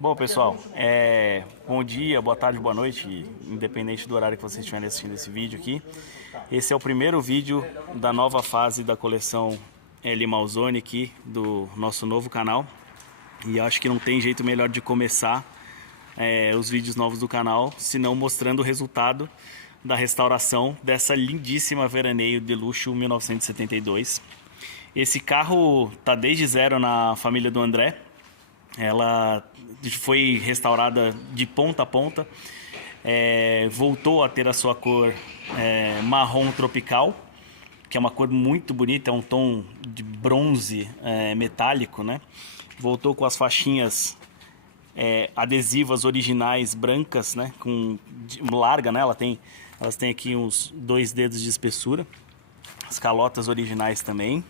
Bom, pessoal, bom dia, boa tarde, boa noite, independente do horário que vocês estiverem assistindo esse vídeo aqui. Esse é o primeiro vídeo da nova fase da coleção Limalzone aqui, do nosso novo canal. E acho que não tem jeito melhor de começar os vídeos novos do canal, senão mostrando o resultado da restauração dessa lindíssima Veraneio de luxo 1972. Esse carro tá desde zero na família do André. Ela foi restaurada de ponta a ponta, voltou a ter a sua cor marrom tropical, que é uma cor muito bonita, é um tom de bronze metálico, né? Voltou com as faixinhas adesivas originais brancas, né? Larga, né? Elas têm aqui uns 2 dedos de espessura, as calotas originais também.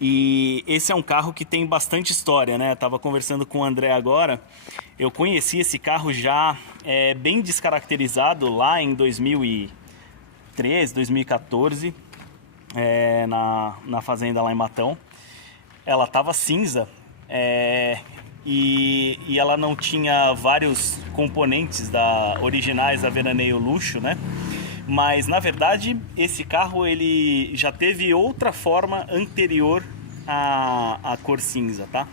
E esse é um carro que tem bastante história, né? Eu tava conversando com o André agora. Eu conheci esse carro já bem descaracterizado lá em 2013, 2014, na fazenda lá em Matão. Ela tava cinza e ela não tinha vários componentes originais da Veraneio Luxo, né? Mas na verdade esse carro ele já teve outra forma anterior à cor cinza, tá?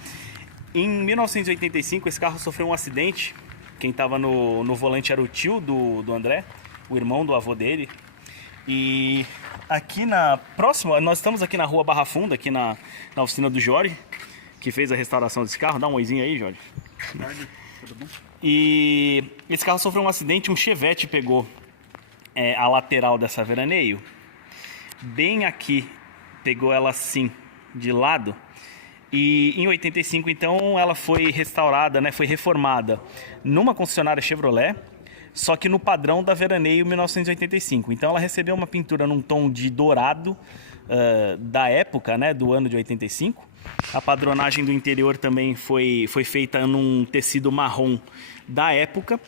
Em 1985 esse carro sofreu um acidente. Quem estava no volante era o tio do André, o irmão do avô dele. E aqui nós estamos aqui na rua Barra Funda, aqui na oficina do Jorge, que fez a restauração desse carro. Dá um oizinho aí, Jorge. Tudo bom? E esse carro sofreu um acidente, um Chevette pegou a lateral dessa Veraneio, bem aqui, pegou ela assim, de lado. E em 85 então ela foi restaurada, né, foi reformada numa concessionária Chevrolet, só que no padrão da Veraneio 1985. Então ela recebeu uma pintura num tom de dourado da época, né, do ano de 85. A padronagem do interior também foi feita num tecido marrom da época.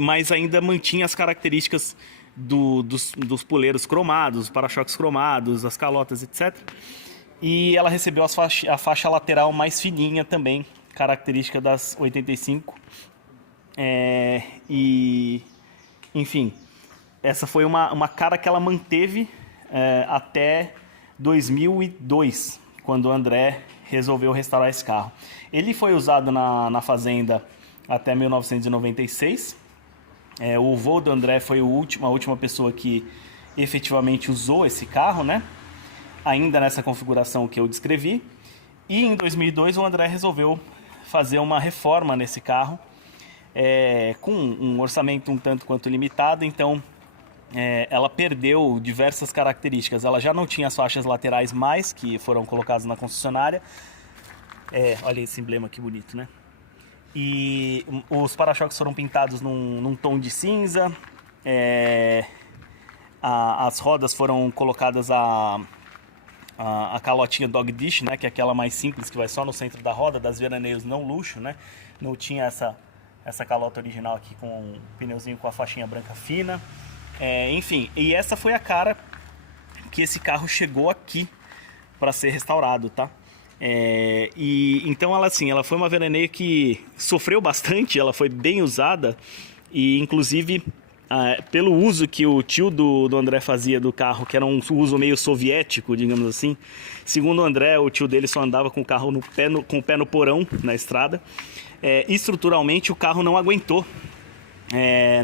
Mas ainda mantinha as características dos poleiros cromados, para-choques cromados, as calotas, etc. E ela recebeu a faixa lateral mais fininha também, característica das 85. Enfim, essa foi uma cara que ela manteve até 2002, quando o André resolveu restaurar esse carro. Ele foi usado na fazenda até 1996. O vô do André foi a última pessoa que efetivamente usou esse carro, né? Ainda nessa configuração que eu descrevi. E em 2002 o André resolveu fazer uma reforma nesse carro, com um orçamento um tanto quanto limitado. Então ela perdeu diversas características. Ela já não tinha as faixas laterais mais, que foram colocadas na concessionária. Olha esse emblema que bonito, né? E os para-choques foram pintados num tom de cinza. As rodas foram colocadas a calotinha Dog Dish, né, que é aquela mais simples, que vai só no centro da roda, das Veraneios não luxo, né? Não tinha essa calota original aqui com um pneuzinho com a faixinha branca fina. Enfim, e essa foi a cara que esse carro chegou aqui para ser restaurado, tá? Então ela foi uma Veraneio que sofreu bastante, ela foi bem usada. E inclusive pelo uso que o tio do André fazia do carro, que era um uso meio soviético, digamos assim. Segundo o André, o tio dele só andava com o carro com o pé no porão, na estrada. Estruturalmente o carro não aguentou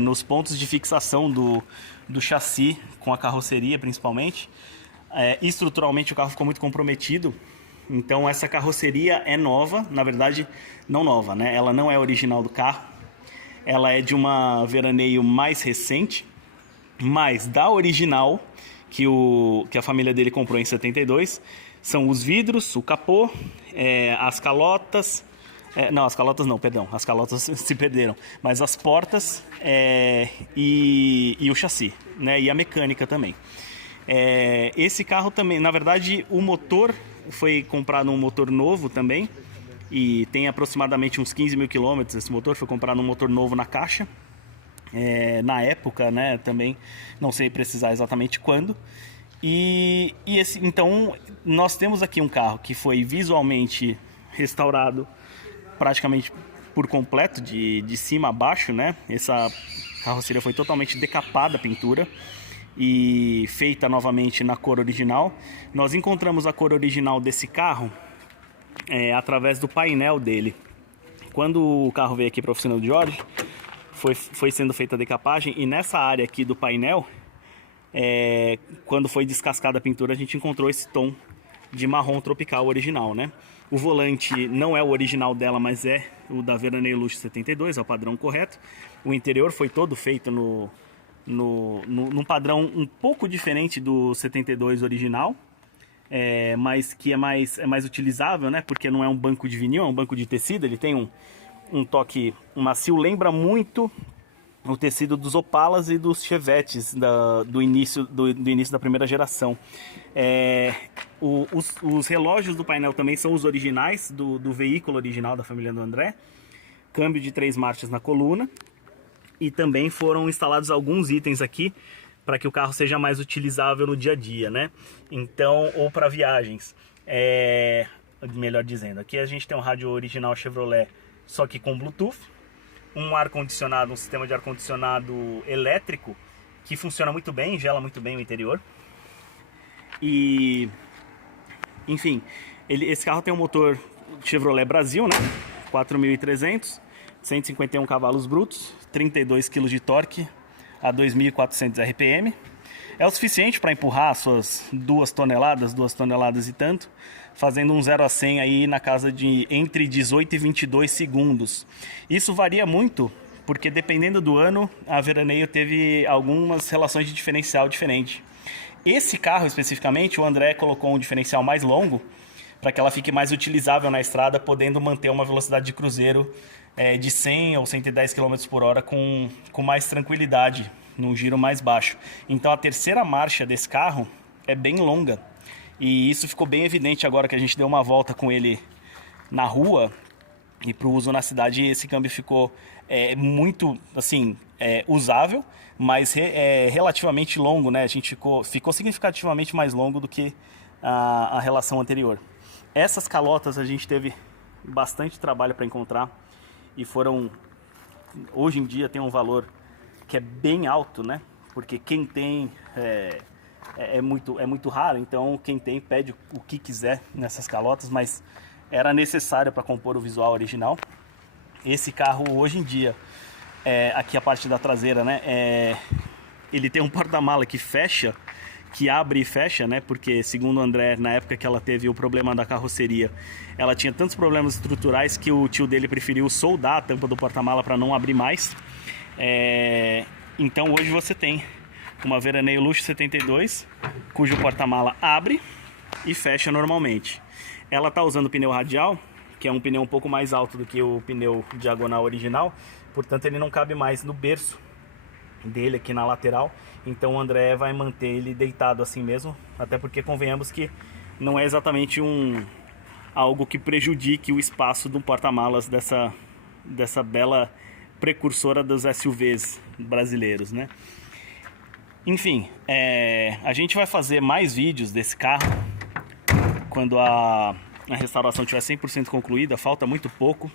nos pontos de fixação do chassi, com a carroceria principalmente. Estruturalmente o carro ficou muito comprometido. Então essa carroceria é nova, na verdade não nova, né? Ela não é original do carro, ela é de uma Veraneio mais recente, mas da original que a família dele comprou em 72, são os vidros, o capô, as calotas, não, as calotas não, perdão, as calotas se perderam, mas as portas e o chassi, né? E a mecânica também. Esse carro também, na verdade, o motor foi comprado um motor novo também, e tem aproximadamente uns 15 mil quilômetros. Esse motor foi comprado um motor novo na caixa, na época, né? Também não sei precisar exatamente quando. Então nós temos aqui um carro que foi visualmente restaurado praticamente por completo, de cima a baixo, né? Essa carroceria foi totalmente decapada a pintura e feita novamente na cor original. Nós encontramos a cor original desse carro através do painel dele. Quando o carro veio aqui para a oficina do Jorge, foi sendo feita a decapagem, e nessa área aqui do painel, quando foi descascada a pintura, a gente encontrou esse tom de marrom tropical original, né? O volante não é o original dela, mas é o da Veraneio Luxo 72, é o padrão correto. O interior foi todo feito num padrão um pouco diferente do 72 original, mas que é mais utilizável, né? Porque não é um banco de vinil, é um banco de tecido. Ele tem um toque macio, lembra muito o tecido dos Opalas e dos Chevettes do início da primeira geração. Os relógios do painel também são os originais do veículo original da família do André. Câmbio de 3 marchas na coluna. E também foram instalados alguns itens aqui para que o carro seja mais utilizável no dia a dia, né? Então, ou para viagens. Melhor dizendo, aqui a gente tem um rádio original Chevrolet, só que com Bluetooth. Um sistema de ar-condicionado elétrico que funciona muito bem, gela muito bem o interior. E, enfim, esse carro tem um motor Chevrolet Brasil, né? 4.300, 151 cavalos brutos, 32 kg de torque a 2.400 RPM. É o suficiente para empurrar suas 2 toneladas e tanto, fazendo um 0 a 100 aí na casa de entre 18 e 22 segundos. Isso varia muito, porque dependendo do ano, a Veraneio teve algumas relações de diferencial diferente. Esse carro especificamente, o André colocou um diferencial mais longo, para que ela fique mais utilizável na estrada, podendo manter uma velocidade de cruzeiro de 100 ou 110 km por hora com mais tranquilidade, num giro mais baixo. Então a terceira marcha desse carro é bem longa, e isso ficou bem evidente agora que a gente deu uma volta com ele na rua e para o uso na cidade. Esse câmbio ficou muito assim, usável, mas relativamente longo, né? A gente ficou significativamente mais longo do que a relação anterior. Essas calotas a gente teve bastante trabalho para encontrar, e hoje em dia tem um valor que é bem alto, né? Porque quem tem é muito raro, então quem tem pede o que quiser nessas calotas, mas era necessário para compor o visual original. Esse carro hoje em dia, aqui a parte da traseira, né? Ele tem um porta-mala que abre e fecha, né? Porque segundo o André, na época que ela teve o problema da carroceria, ela tinha tantos problemas estruturais que o tio dele preferiu soldar a tampa do porta-mala para não abrir mais. Então hoje você tem uma Veraneio Luxo 72, cujo porta-mala abre e fecha normalmente. Ela está usando pneu radial, que é um pneu um pouco mais alto do que o pneu diagonal original, portanto ele não cabe mais no berço dele aqui na lateral. Então o André vai manter ele deitado assim mesmo, até porque convenhamos que não é exatamente algo que prejudique o espaço do porta-malas dessa bela precursora dos SUVs brasileiros, né? Enfim, a gente vai fazer mais vídeos desse carro quando a restauração estiver 100% concluída. Falta muito pouco.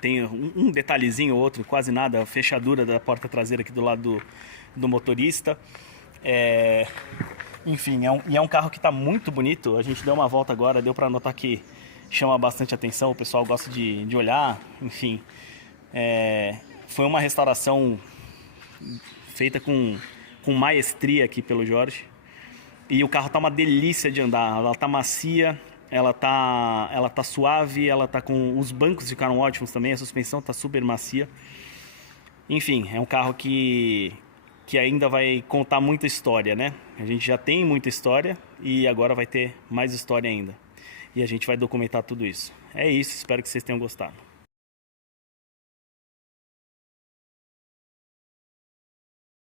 Tem um detalhezinho ou outro, quase nada, a fechadura da porta traseira aqui do lado do motorista. Enfim, é um carro que está muito bonito. A gente deu uma volta agora, deu para notar que chama bastante atenção, o pessoal gosta de olhar. Enfim, foi uma restauração feita com maestria aqui pelo Jorge, e o carro tá uma delícia de andar. Ela tá macia, ela tá suave, ela tá com... Os bancos ficaram ótimos também, a suspensão tá super macia. Enfim, é um carro que ainda vai contar muita história, né? A gente já tem muita história e agora vai ter mais história ainda. E a gente vai documentar tudo isso. É isso, espero que vocês tenham gostado.